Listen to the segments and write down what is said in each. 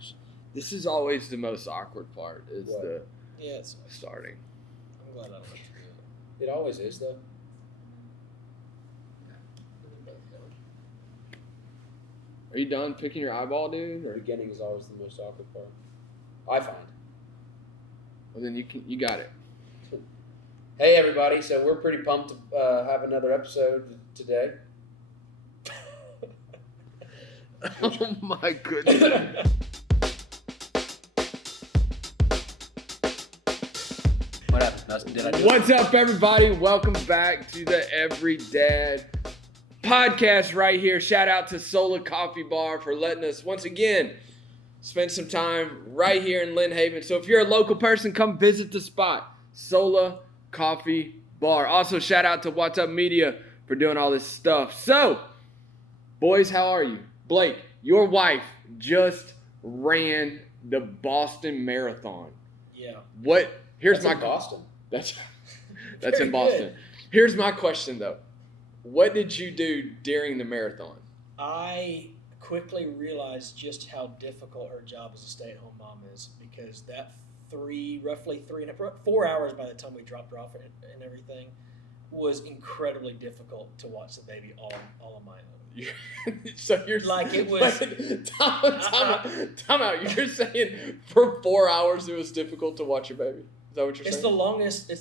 gosh. This is always the most awkward part, is What? the It's starting. I'm glad I don't have to do it. It always is, though. Are you done picking your eyeball, dude? The Or beginning is always the most awkward part. I find. well, then you got it. Hey, everybody. So we're pretty pumped to have another episode today. Oh my goodness. What happened? Did I do What's up, everybody? Welcome back to the Every Dad podcast right here. Shout out to Sola Coffee Bar for letting us once again spend some time right here in Lynn Haven. So if you're a local person, come visit the spot, Sola Coffee Bar. Also, shout out to What's Up Media for doing all this stuff. So, boys, how are you? Blake, your wife just ran the Boston Marathon. Yeah. What? Here's That's my in Boston. That's Very in Boston. good. Here's my question though. What did you do during the marathon? I quickly realized just how difficult her job as a stay-at-home mom is, because that roughly 4 hours by the time we dropped her off and everything was incredibly difficult to watch the baby all on my own. So you're Like, it was- time out. You're saying for 4 hours it was difficult to watch your baby? Is that what you're It's saying?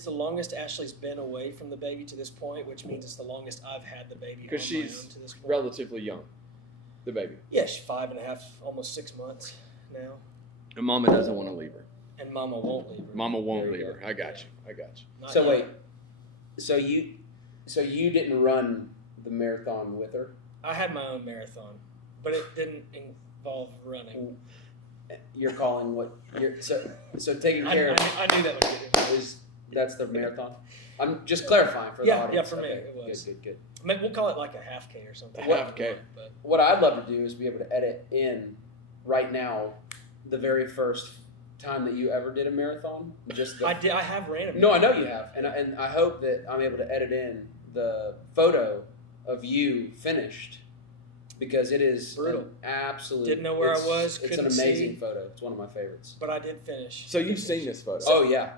the longest Ashley's been away from the baby to this point, which means it's the longest I've had the baby on my own Because she's to this point. relatively young, the baby. Yeah, she's 5.5, almost 6 months now, And Mama doesn't want to leave her. and Mama won't leave her. Mama won't There you leave go. her. I got you. Not So yet. wait. So you didn't run the marathon with her? I had my own marathon, but it didn't involve running. You're calling what? So taking I care knew that would get it. is that's the marathon. I'm just clarifying for the Yeah, audience. for me Okay, it was. Good. Maybe we'll call it like a half K or something. A half K. But What I'd love to do is be able to edit in right now the very first time that you ever did a marathon. Just the, I have ran a No, I know you have, and I hope that I'm able to edit in the photo of you finished, because it is Brutal. an absolute. Didn't know where I was, It's an couldn't amazing see. photo. It's one of my favorites. But I did finish. So you've seen this photo? Oh yeah,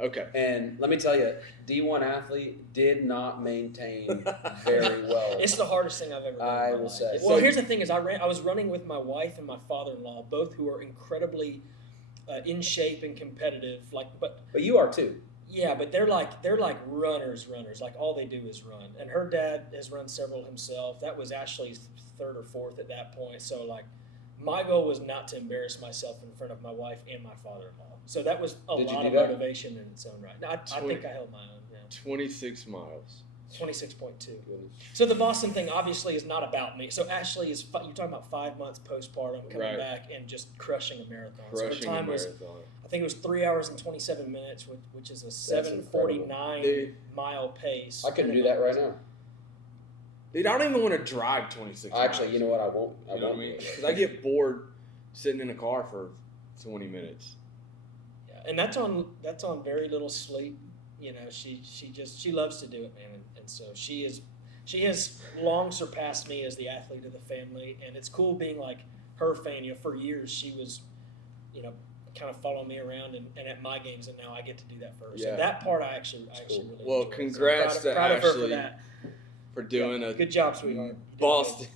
Okay. and let me tell you, D1 athlete did not maintain very well. It's the hardest thing I've ever done. I in my will life. say. Well, So- here's the thing: is I was running with my wife and my father-in-law, both who are incredibly in shape and competitive. But you are too. yeah, but they're like runners. Like all they do is run. And her dad has run several himself. That was Ashley's third or fourth at that point. So like, my goal was not to embarrass myself in front of my wife and my father-in-law. So that was a Did you lot do of that? motivation in its own right. Now, I think I held my own. Yeah, 26 miles. 26.2. So the Boston thing obviously is not about me. So Ashley is you're talking about 5 months postpartum, coming Right. back and just crushing a marathon. So her Crushing time a was, marathon. I think it was 3 hours and 27 minutes, which is a incredible. 7:49 Dude. mile pace. I couldn't do that right now. Dude, I don't even want to drive 26 miles. Actually, you know what? I won't. You know what I mean? do it. Because I get bored sitting in a car for 20 minutes. Yeah, and that's on very little sleep. You know, she loves to do it, man, and so she has long surpassed me as the athlete of the family, and it's cool being like her fan. You know, for years she was, you know, kind of following me around and at my games, and now I get to do that first. Yeah. So that part I actually cool. really Well, enjoy. congrats so to proud of her for Ashley that. for doing Yeah, a good job, sweetheart. You did Boston,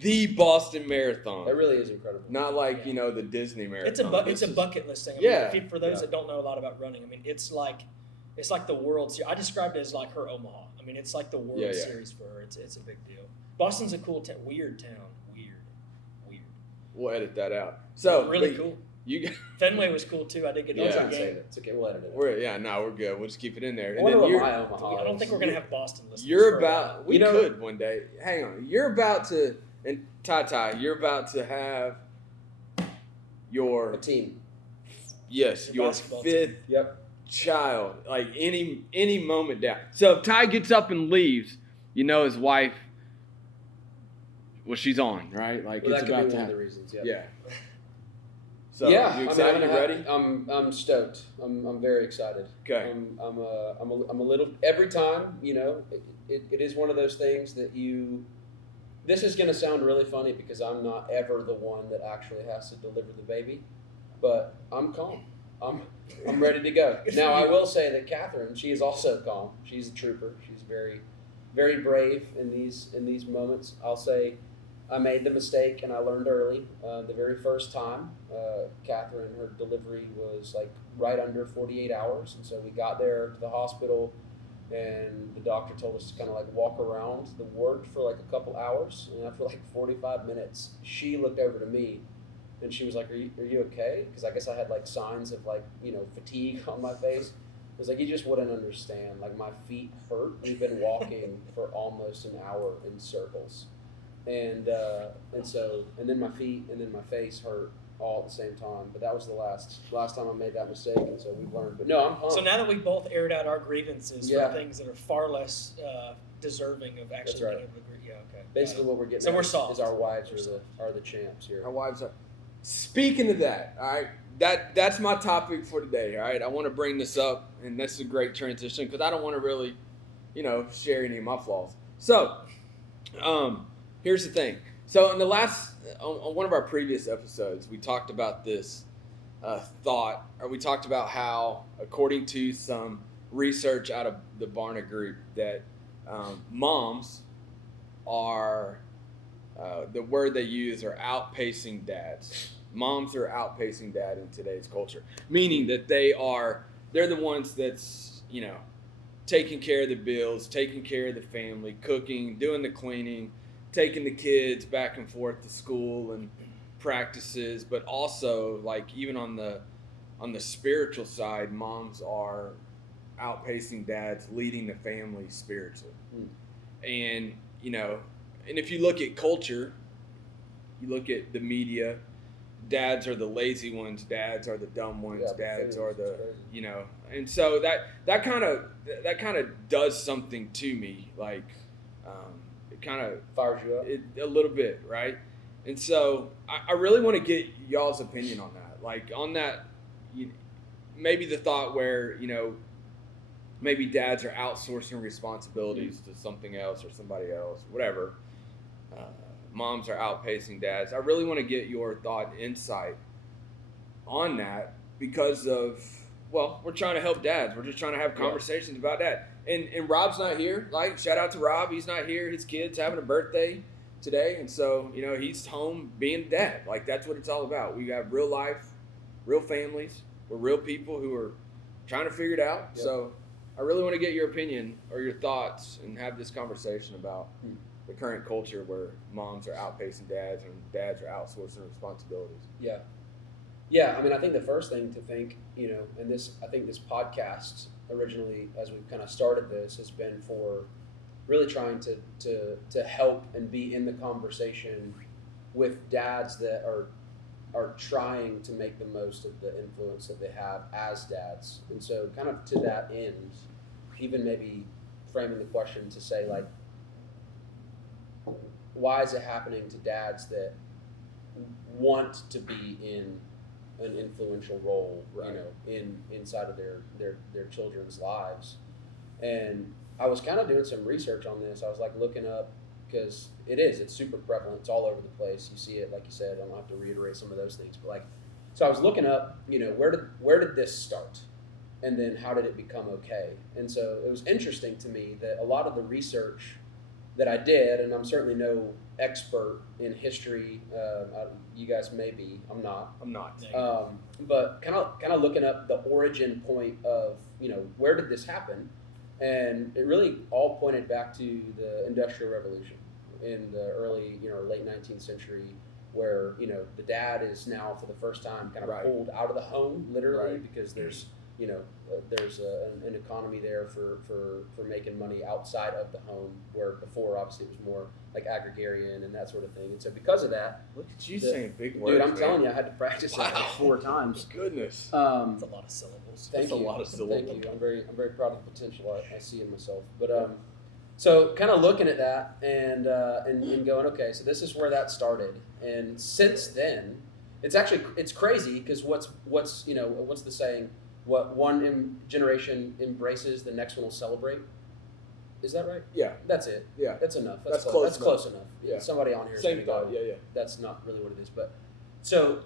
the Boston Marathon. That really is incredible. Not like, Yeah. you know, the Disney good. Marathon. It's a bucket list thing. I Yeah. mean, for those Yeah. that don't know a lot about running, I mean, it's like the World Series. I described it as like her Omaha. I mean, it's like the World Yeah. Series for her. It's a big deal. Boston's a cool town. Weird town. Weird. We'll edit that out. So Really but cool. You, Fenway was cool too. I did get to Don't Yeah. try the and save game. it. It's okay. We'll edit it. we're good. We'll just keep it in there. I And wonder then what you're, my Omaha I don't is. think we're gonna have Boston listeners. you're for a about, while. we You know- could one day. Hang on. You're about to, and Ty, you're about to have a your, team. yes, Your your basketball fifth Yep. child, like any moment down. So if Ty gets up and leaves, you know his wife, well, she's on, right? Like Well, it's that could about be to one of the happen. reasons. Yeah. Yeah. So yeah. you I excited? mean, You ready? I'm stoked. I'm very excited. Okay. I'm a little. Every time, you know, it is one of those things that you this is going to sound really funny because I'm not ever the one that actually has to deliver the baby, but I'm calm. I'm ready to go. Now, I will say that Catherine, she is also calm. She's a trooper. She's very, very brave in these moments. I'll say I made the mistake and I learned early. The very first time, Catherine, her delivery was like right under 48 hours. And so we got there to the hospital and the doctor told us to kind of like walk around the ward for like a couple hours. And after like 45 minutes, she looked over to me and she was like, are you okay? Because I guess I had like signs of like, fatigue on my face. It was like, you just wouldn't understand. Like my feet hurt. We've been walking for almost an hour in circles. And then my feet and then my face hurt all at the same time. But that was the last time I made that mistake, and so we've learned. But no, I'm pumped. So now that we both aired out our grievances Yeah. for things that are far less deserving of actually That's right. being able to agree. Yeah, okay. Basically, what we're getting So at we're is soft. our wives are the champs here. Our wives are. Speaking of that, all right, that's my topic for today. All right, I want to bring this up, and that's a great transition because I don't want to really, share any of my flaws. So, here's the thing. So, in the on one of our previous episodes, we talked about this we talked about how, according to some research out of the Barna Group, that moms are, the word they use are outpacing dads. Moms are outpacing dad in today's culture, meaning that they're the ones that's, taking care of the bills, taking care of the family, cooking, doing the cleaning, taking the kids back and forth to school and practices, but also like even on the spiritual side, moms are outpacing dads, leading the family spiritually. And and if you look at culture, you look at the media, dads are the lazy ones, dads are the dumb ones, dads are the and so that kind of does something to me, like it kind of Fires you up a little bit, right? And so I really want to get y'all's opinion on that, like on that, maybe the thought where maybe dads are outsourcing responsibilities to something else or somebody else, whatever. Moms are outpacing dads. I really want to get your thought and insight on that because of, we're trying to help dads. We're just trying to have conversations about that. And Rob's not here. Like, shout out to Rob. He's not here. His kid's having a birthday today. And so, he's home being a dad. Like, that's what it's all about. We have real life, real families. We're real people who are trying to figure it out. Yep. So I really want to get your opinion or your thoughts and have this conversation about the current culture where moms are outpacing dads and dads are outsourcing responsibilities. Yeah. Yeah, I mean, I think the first thing to think, and I think this podcast originally, as we've kind of started this, has been for really trying to help and be in the conversation with dads that are trying to make the most of the influence that they have as dads. And so kind of to that end, even maybe framing the question to say, like, why is it happening to dads that want to be in an influential role, inside of their children's lives? And I was kind of doing some research on this. I was like looking up, because it's super prevalent. It's all over the place. You see it, like you said. I don't have to reiterate some of those things, but so I was looking up, where did this start, and then how did it become okay? And so it was interesting to me that a lot of the research that I did, and I'm certainly no expert in history. You guys may be. I'm not. But kind of looking up the origin point of where did this happen, and it really all pointed back to the Industrial Revolution in the early late 19th century, where the dad is now for the first time kind of pulled out of the home literally, because there's an economy there for making money outside of the home, where before obviously it was more like agrarian and that sort of thing. And so because of that, look at you saying big words. Dude, I'm telling you, I had to practice that like 4 times. Goodness, that's a lot of syllables. Thank you. A lot of syllables. Thank you. I'm very proud of the potential I see in myself. But so kind of looking at that and going, okay, so this is where that started, and since then, it's crazy, because what's the saying? What one generation embraces, the next one will celebrate. Is that right? Yeah. That's it. Yeah. That's enough. That's That's close That's enough. close enough. Yeah. Somebody on here is Same going to thought. go, Yeah. that's not really what it is. But so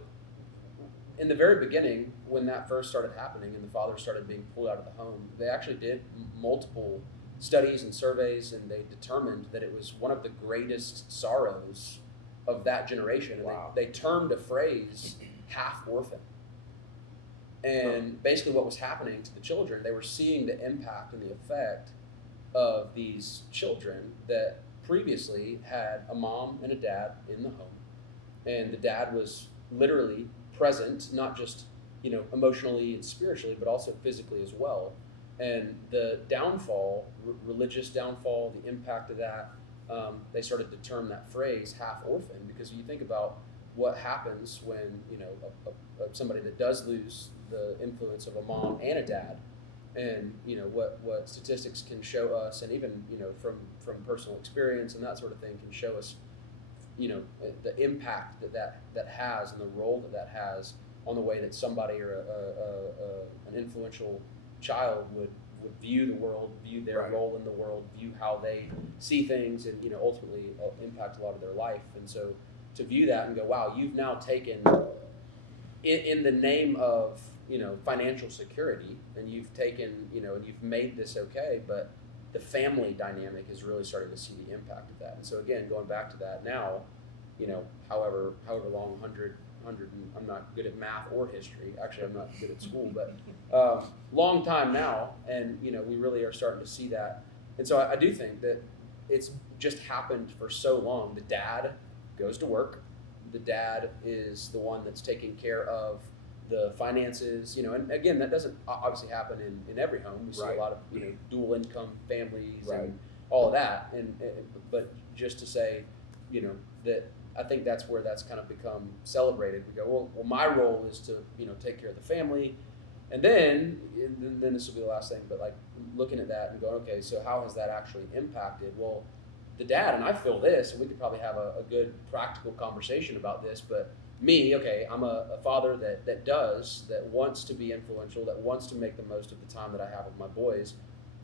in the very beginning, when that first started happening and the father started being pulled out of the home, they actually did multiple studies and surveys, and they determined that it was one of the greatest sorrows of that generation. And Wow. they termed a phrase half orphan. And basically what was happening to the children, they were seeing the impact and the effect of these children that previously had a mom and a dad in the home. And the dad was literally present, not just, emotionally and spiritually, but also physically as well. And the downfall, religious downfall, the impact of that, they started to term that phrase half orphan, because you think about what happens when, somebody that does lose the influence of a mom and a dad, and what statistics can show us, and even from personal experience and that sort of thing can show us the impact that has, and the role that has on the way that somebody or an influential child would view the world, view their Right. role in the world, view how they see things, and ultimately impact a lot of their life. And so to view that and go, wow, you've now taken in the name of financial security, and you've taken and you've made this okay, but the family dynamic is really starting to see the impact of that. And so again, going back to that now, however long, 100 and I'm not good at math or history. Actually, I'm not good at school, but long time now, and we really are starting to see that. And so I do think that it's just happened for so long. The dad goes to work. The dad is the one that's taking care of the finances, and again, that doesn't obviously happen in every home. We see Right. a lot of dual income families Right. and all of that, but just to say, that I think that's where that's kind of become celebrated. We go, well, my role is to take care of the family, and then this will be the last thing. But like looking at that and going, okay, so how has that actually impacted? Well, the dad, and I feel this, and we could probably have a good practical conversation about this, but me, okay, I'm a father that wants to be influential, that wants to make the most of the time that I have with my boys,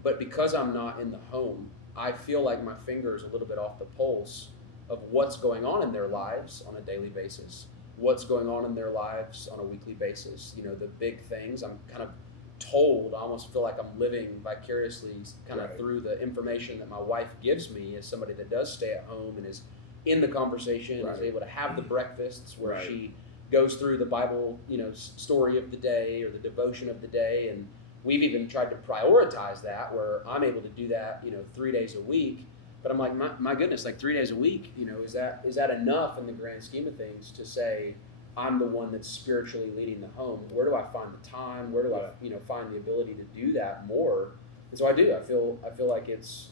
but because I'm not in the home, I feel like my finger is a little bit off the pulse of what's going on in their lives on a daily basis, what's going on in their lives on a weekly basis, the big things. I'm kind of told, I almost feel like I'm living vicariously kind of Right. through the information that my wife gives me as somebody that does stay at home and is in the conversation, Right. is able to have the breakfasts where Right. she goes through the Bible, story of the day or the devotion of the day. And we've even tried to prioritize that where I'm able to do that, 3 days a week. But I'm like, my goodness, like 3 days a week, is that enough in the grand scheme of things to say I'm the one that's spiritually leading the home? Where do I find the time? Where do I, find the ability to do that more? And so I do. I feel like it's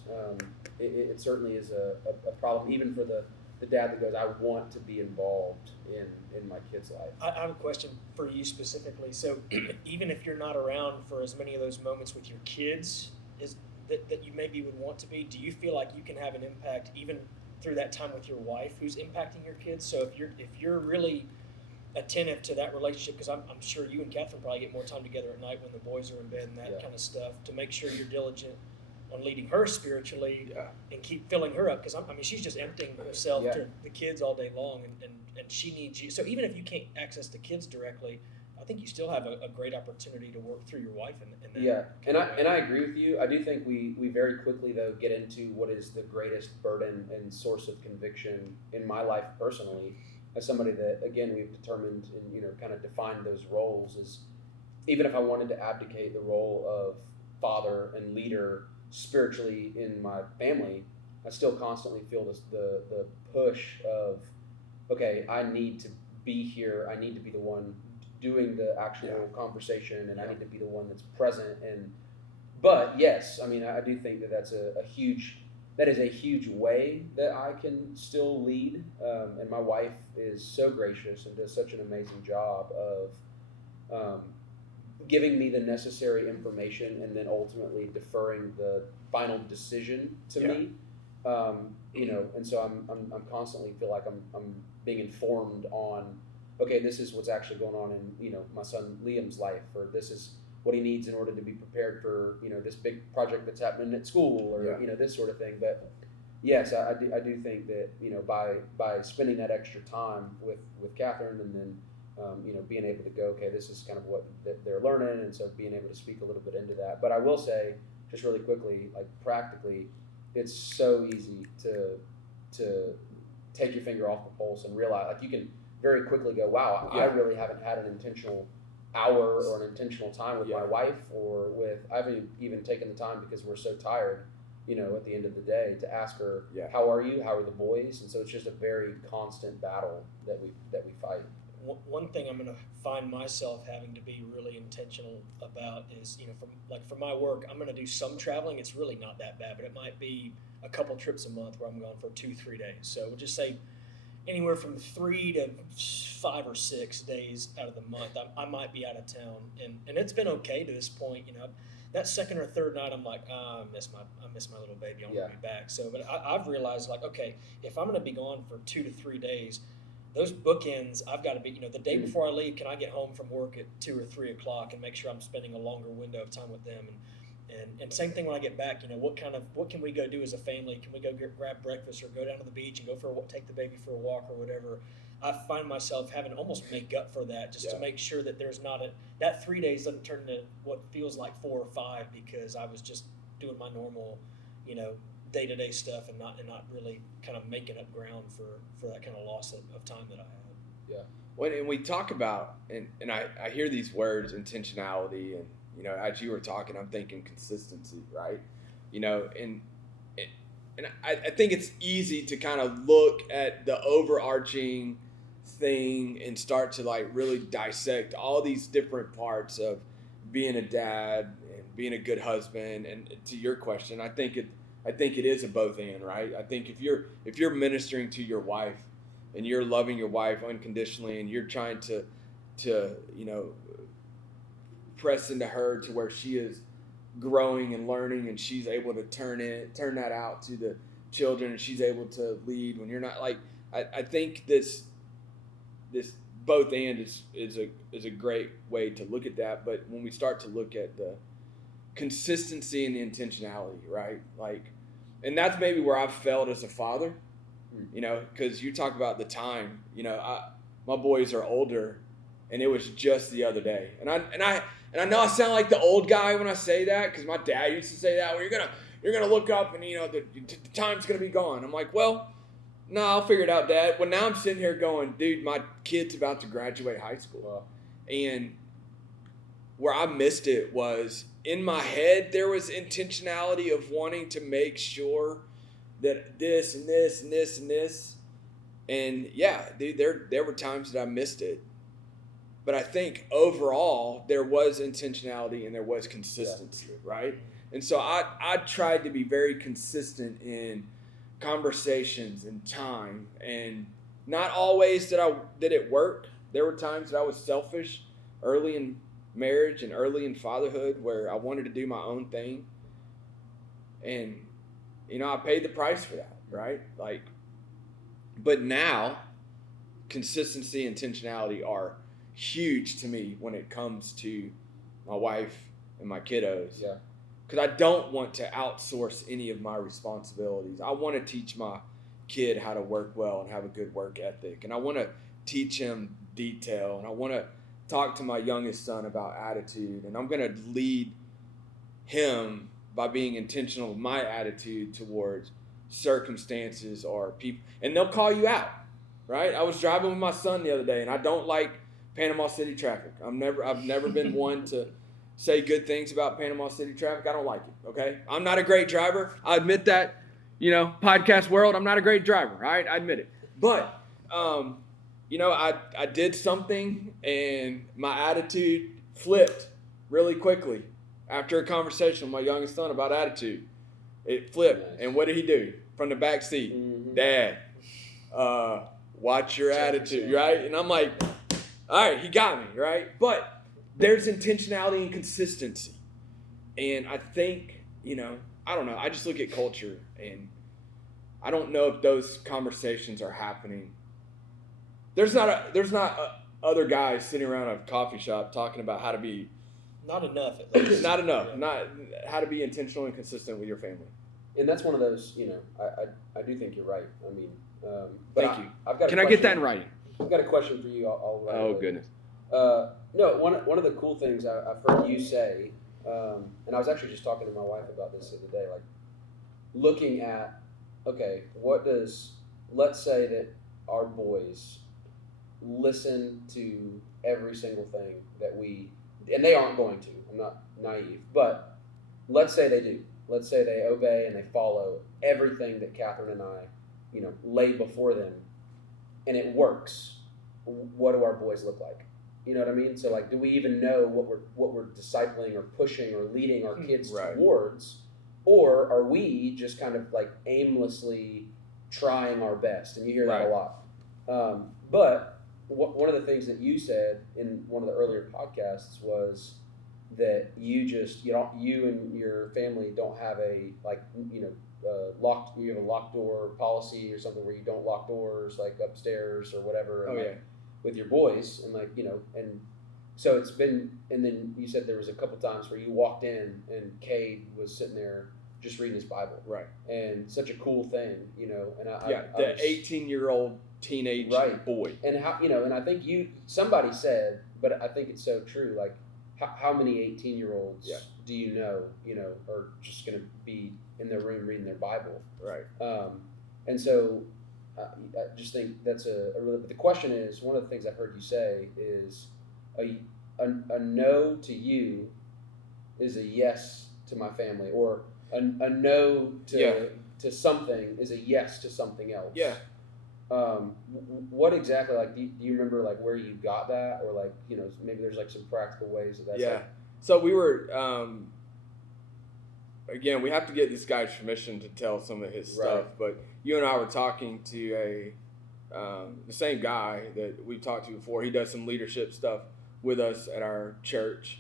it certainly is a problem, even for the dad that goes, I want to be involved in my kid's life. I have a question for you specifically. So even if you're not around for as many of those moments with your kids that you maybe would want to be, do you feel like you can have an impact even through that time with your wife who's impacting your kids? So if you're really attentive to that relationship, because I'm sure you and Catherine probably get more time together at night when the boys are in bed and that Yeah. kind of stuff, to make sure you're diligent on leading her spiritually Yeah. and keep filling her up, because she's just emptying herself Yeah. to the kids all day long, and she needs you. So even if you can't access the kids directly, I think you still have a great opportunity to work through your wife in that. Yeah, and kind of way. I agree with you. I do think we very quickly though get into what is the greatest burden and source of conviction in my life personally, as somebody that again we've determined and kind of defined those roles, is even if I wanted to abdicate the role of father and leader spiritually in my family, I still constantly feel the push of, okay, I need to be here. I need to be the one doing the actual conversation, and I need to be the one that's present. But yes, I do think that that's a huge way that I can still lead. And my wife is so gracious and does such an amazing job of giving me the necessary information and then ultimately deferring the final decision to me. And so I'm constantly feel like I'm being informed on, okay, this is what's actually going on in my son Liam's life, or this is what he needs in order to be prepared for, this big project that's happening at school, or this sort of thing. But yes, I do think that by spending that extra time with Catherine, and then being able to go, okay, this is kind of what they're learning, and so being able to speak a little bit into that. But I will say, just really quickly, like practically, it's so easy to take your finger off the pulse and realize, like, you can very quickly go, wow, I really haven't had an intentional hour or an intentional time with my wife, or I haven't even taken the time, because we're so tired, at the end of the day, to ask her, how are you? How are the boys? And so it's just a very constant battle that we fight. One thing I'm going to find myself having to be really intentional about is, for my work, I'm going to do some traveling. It's really not that bad, but it might be a couple trips a month where I'm gone for 2-3 days. So we'll just say anywhere from 3 to 5 or 6 days out of the month, I might be out of town, and it's been okay to this point. That second or third night, I'm like, I miss my little baby. I want to be back. So, but I've realized, like, okay, if I'm going to be gone for 2 to 3 days, those bookends, I've got to be, the day before I leave, can I get home from work at 2 or 3 o'clock and make sure I'm spending a longer window of time with them? And same thing when I get back, what can we go do as a family? Can we go grab breakfast, or go down to the beach and take the baby for a walk or whatever? I find myself having to almost make up for that, just to make sure that there's not that 3 days doesn't turn into what feels like 4 or 5, because I was just doing my normal, day-to-day stuff, and not really kind of making up ground for that kind of loss of time that I had. Yeah. When we talk about, and I hear these words, intentionality, and as you were talking, I'm thinking consistency, right? And I think it's easy to kind of look at the overarching thing and start to, like, really dissect all these different parts of being a dad and being a good husband. And to your question, I think it is a both and, right? I think if you're ministering to your wife, and you're loving your wife unconditionally, and you're trying to press into her to where she is growing and learning, and she's able to turn that out to the children, and she's able to lead when you're not, like, I think this both and is a great way to look at that. But when we start to look at the consistency and the intentionality, right? Like, and that's maybe where I've failed as a father, because you talk about the time, my boys are older, and it was just the other day. And I know I sound like the old guy when I say that, because my dad used to say that, where you're gonna look up and the time's gonna be gone. I'm like, well, no, I'll figure it out, Dad. Well, now I'm sitting here going, dude, my kid's about to graduate high school, and where I missed it was, in my head there was intentionality of wanting to make sure that this and this and this and this, and yeah, dude, there were times that I missed it. But I think overall there was intentionality and there was consistency, right? And so I tried to be very consistent in conversations and time, and not always did it work. There were times that I was selfish early in marriage and early in fatherhood, where I wanted to do my own thing, and I paid the price for that, right? Like, but now consistency and intentionality are huge to me when it comes to my wife and my kiddos. Yeah. Because I don't want to outsource any of my responsibilities. I want to teach my kid how to work well and have a good work ethic. And I want to teach him detail. And I want to talk to my youngest son about attitude. And I'm going to lead him by being intentional with my attitude towards circumstances or people. And they'll call you out, right? I was driving with my son the other day, and I don't like Panama City traffic. I've never been one to say good things about Panama City traffic. I don't like it, okay? I'm not a great driver. I admit that, podcast world, I'm not a great driver, right? I admit it. But, I did something, and my attitude flipped really quickly after a conversation with my youngest son about attitude. It flipped. Nice. And what did he do? From the back seat, Dad, watch your attitude, right? And I'm like, all right, he got me, right? But there's intentionality and consistency. And I think, I don't know. I just look at culture, and I don't know if those conversations are happening. There's not other guys sitting around a coffee shop talking about how to be Not enough, at least. Not enough. Yeah. Not how to be intentional and consistent with your family. And that's one of those, I do think you're right. I mean, but Thank you. I've got. Can I get that in writing? I've got a question for you. I'll write Oh it. goodness. No, one of the cool things I've heard you say, and I was actually just talking to my wife about this the other day, like looking at, okay, let's say that our boys listen to every single thing that and they aren't going to, I'm not naive, but let's say they do. Let's say they obey and they follow everything that Catherine and I, lay before them, and it works. What do our boys look like? You know what I mean? So like, do we even know what we're discipling or pushing or leading our kids towards, or are we just kind of like aimlessly trying our best? And you hear that a lot. But one of the things that you said in one of the earlier podcasts was that you and your family don't have a you have a locked door policy or something where you don't lock doors like upstairs or whatever. With your boys and and so it's been, and then you said there was a couple times where you walked in and Cade was sitting there just reading his Bible. Right. And such a cool thing, and the 18-year-old teenage boy. And how, and I think somebody said, but I think it's so true, like how many 18-year-olds do you know, are just going to be in their room reading their Bible. Right. And so I just think that's a really, but the question is, one of the things I've heard you say is a no to you is a yes to my family, or a no to something is a yes to something else. Yeah. What exactly, like, do you remember like where you got that, or like, maybe there's like some practical ways that's like. So we were, again, we have to get this guy's permission to tell some of his stuff, but you and I were talking to the same guy that we've talked to before. He does some leadership stuff with us at our church,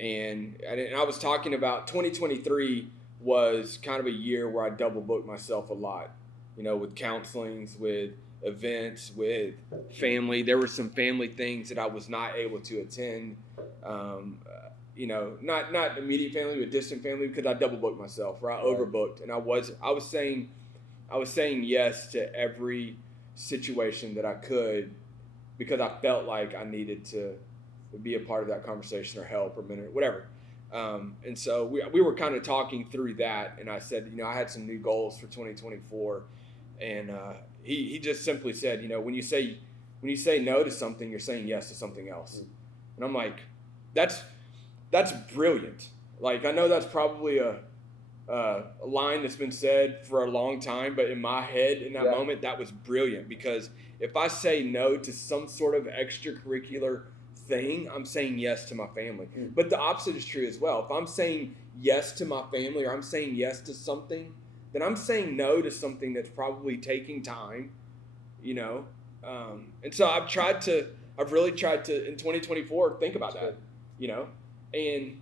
and I was talking about 2023 was kind of a year where I double booked myself a lot, with counselings, with events, with family. There were some family things that I was not able to attend. Not immediate family, but distant family, because I double booked myself, or I overbooked, and I was saying yes to every situation that I could, because I felt like I needed to be a part of that conversation or help or mentor, whatever. And so we were kind of talking through that, and I said, I had some new goals for 2024, and he just simply said, when you say no to something, you're saying yes to something else. And I'm like, that's brilliant. Like, I know that's probably a line that's been said for a long time, but in my head in that moment, that was brilliant, because if I say no to some sort of extracurricular thing, I'm saying yes to my family. But the opposite is true as well. If I'm saying yes to my family, or I'm saying yes to something, then I'm saying no to something that's probably taking time, and so I've really tried to in 2024 think about that, and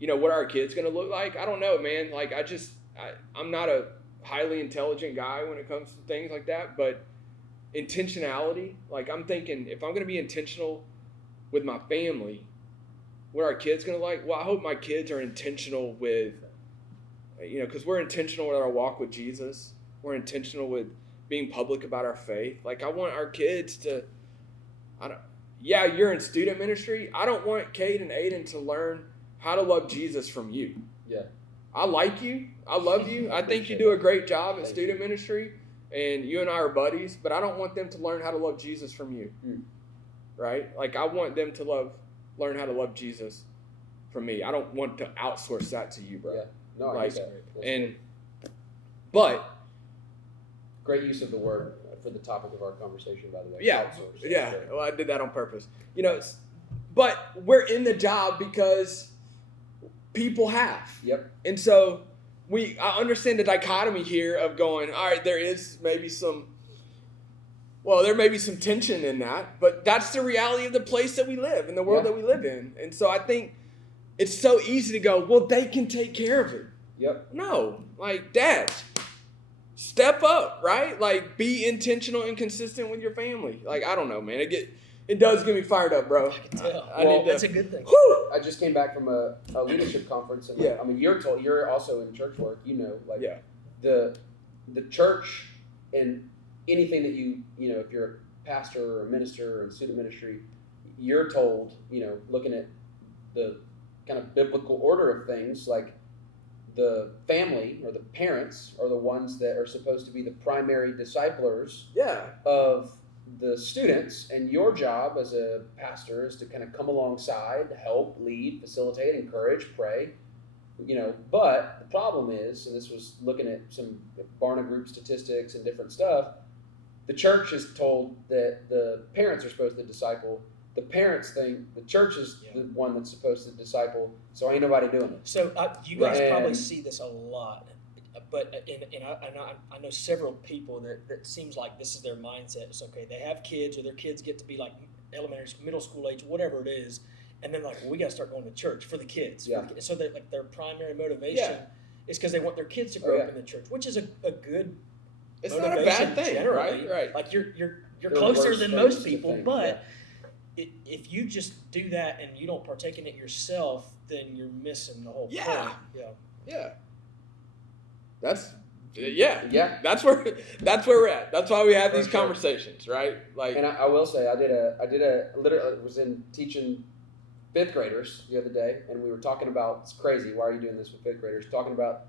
what are our kids going to look like? I don't know, man. Like, I'm not a highly intelligent guy when it comes to things like that, but intentionality, like, I'm thinking, if I'm going to be intentional with my family, what are our kids going to like? Well, I hope my kids are intentional with, because we're intentional with our walk with Jesus. We're intentional with being public about our faith. Like, I want our kids to, you're in student ministry. I don't want Cade and Aiden to learn how to love Jesus from you. Yeah. I like you. I love you. I think you do a great job at student ministry, and you and I are buddies, but I don't want them to learn how to love Jesus from you. Right? Like, I want them to learn how to love Jesus from me. I don't want to outsource that to you, bro. Yeah. No, I get that. But great use of the word for the topic of our conversation, by the way. Yeah. Outsource. Yeah. Well, I did that on purpose. But we're in the job because people have. Yep. And so I understand the dichotomy here of going, all right, there may be some tension in that, but that's the reality of the place that we live, in the world that we live in. And so I think it's so easy to go, well, they can take care of it. Yep. No, like, dads, step up, right? Like, be intentional and consistent with your family. Like, I don't know, man. It does get me fired up, bro. I can tell. I need to, that's a good thing. Whew! I just came back from a leadership conference, and Yeah. I mean, you're also in church work, like Yeah. the church and anything that you know, if you're a pastor or a minister or in student ministry, you're told, looking at the kind of biblical order of things, like the family or the parents are the ones that are supposed to be the primary disciplers Yeah. of the students, and your job as a pastor is to kind of come alongside, help, lead, facilitate, encourage, pray, but the problem is, and this was looking at some Barna Group statistics and different stuff, the church is told that the parents are supposed to disciple. The parents think the church is the one that's supposed to disciple, so ain't nobody doing it. So you guys Right. probably see this a lot, but I know several people that seems like this is their mindset. It's okay, they have kids, or their kids get to be like elementary, middle school age, whatever it is, and then like, well, we got to start going to church for the kids. Yeah. So that like their primary motivation is because they want their kids to grow up in the church, which is a good. It's not a bad thing, generally. right? Like you're They're closer worse than things most to people, think, but if you just do that and you don't partake in it yourself, then you're missing the whole Yeah. point. Yeah. That's Yeah. That's where we're at. That's why we have these sure. conversations, right? Like, And I will say, I did a literally was in teaching fifth graders the other day, and we were talking about, it's crazy, why are you doing this with fifth graders? Talking about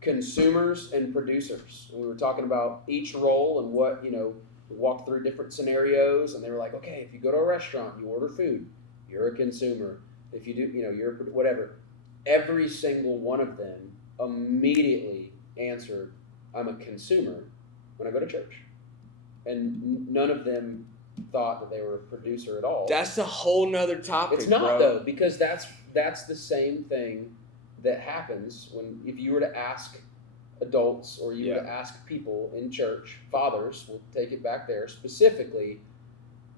consumers and producers. And we were talking about each role and what, we walked through different scenarios, and they were like, okay, if you go to a restaurant, you order food, you're a consumer. If you do, you're whatever. Every single one of them immediately answered, I'm a consumer when I go to church. And none of them thought that they were a producer at all. that's a whole nother topic. It's not, bro. though, because that's the same thing that happens if you were to ask adults, or you were to ask people in church, fathers, we'll take it back there, specifically,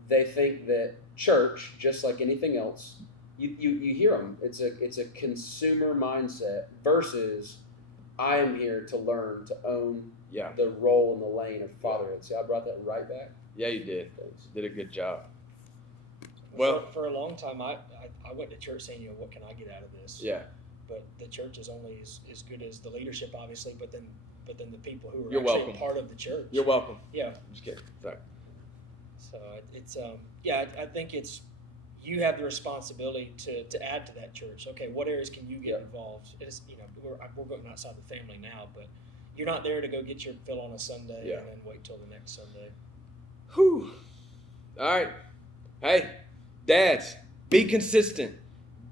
they think that church, just like anything else, you hear them, it's a consumer mindset versus I am here to learn to own the role in the lane of fatherhood. See, I brought that right back. Yeah, you did. Thanks. Did a good job. Well, for a long time, I went to church saying, what can I get out of this? Yeah. But the church is only as good as the leadership, obviously. But then the people who are You're actually welcome. part of the church. You're welcome. Yeah. Just kidding. Sorry. So it's I think it's, you have the responsibility to add to that church. Okay, what areas can you get involved? It's we're going outside the family now, but you're not there to go get your fill on a Sunday and then wait till the next Sunday. Whew. All right. Hey, dads, be consistent.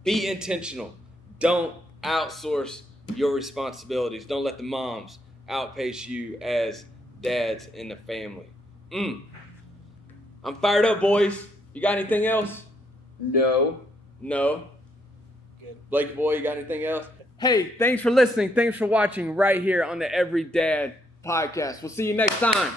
Be intentional. Don't outsource your responsibilities. Don't let the moms outpace you as dads in the family. I'm fired up, boys. You got anything else? No. Good. Blake, boy, you got anything else? Hey, thanks for listening. Thanks for watching right here on the Every Dad podcast. We'll see you next time.